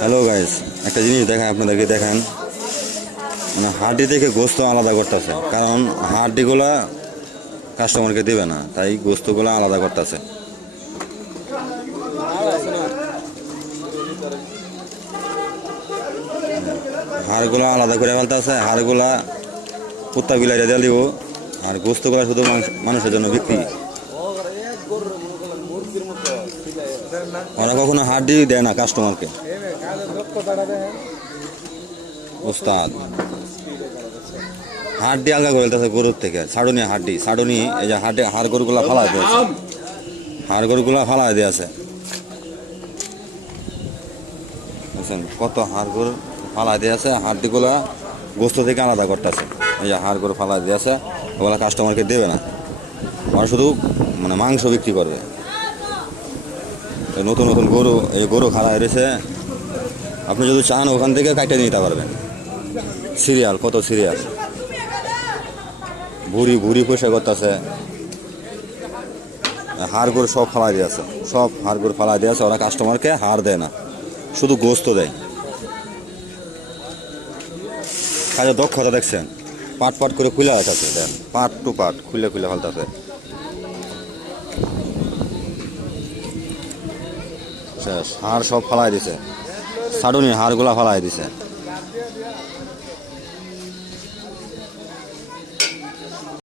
Hello guys, একটা জিনিস দেখান আপনাদেরকে দেখেন, মানে হাড্ডি থেকে গোস্ত আলাদা করতেছে, কারণ হাড্ডিগুলা কাস্টমারকে দিবে না, তাই গোস্তগুলা আলাদা করতেছে। হাড়গুলা আলাদা করে ফেলতেছে, হাড়গুলা কুত্তা বিলাইটা দিয়ে দিব, আর গোস্তগুলা শুধু মানুষের জন্য বিক্রি। ওরা কখনো হাড্ডি দেয় না কাস্টমারকে। ওস্তাদ হাড্ডি আলগা করে ফেলতেছে গরুর থেকে, ছাড়ুনি হাড্ডি, ছাড়ুনি এই যে হাড় গরুগুলা ফালাই দিয়েছে, হাড় গরুগুলা ফালাই দিয়েছে, বুঝছেন কত হাড় গরু ফালাই দিয়েছে, হাড্ডিগুলা গোস্ত থেকে আলাদা করতেছে। এই যে হাড় গরু ফালাই দিয়েছে, ওগুলা কাস্টমারকে দেবে না, ওরা শুধু মানে মাংস বিক্রি করবে। নতুন নতুন গরু, এই গরু খাড়া রয়েছে, আপনি যদি চান ওখান থেকে কাটে নিতে পারবেন। সিরিয়াল, কত সিরিয়াল, ভুড়ি ভুড়ি পয়সা করতেছে, হাড় গরু সব ফালাই দিয়েছে, সব হাড় গরু ফালাই দিয়েছে। ওরা কাস্টমারকে হাড় দেয় না, শুধু গোস্ত দেয়। কাজে দক্ষতা দেখছেন, পাট পাট করে খুলে আছে, দেন পাট টু পাট খুলে খুলে ফেলতেছে। শেষ, হাড় সব ফালাই দিছে, ছাড়ুনি হাড়গুলা ফালাই দিছে।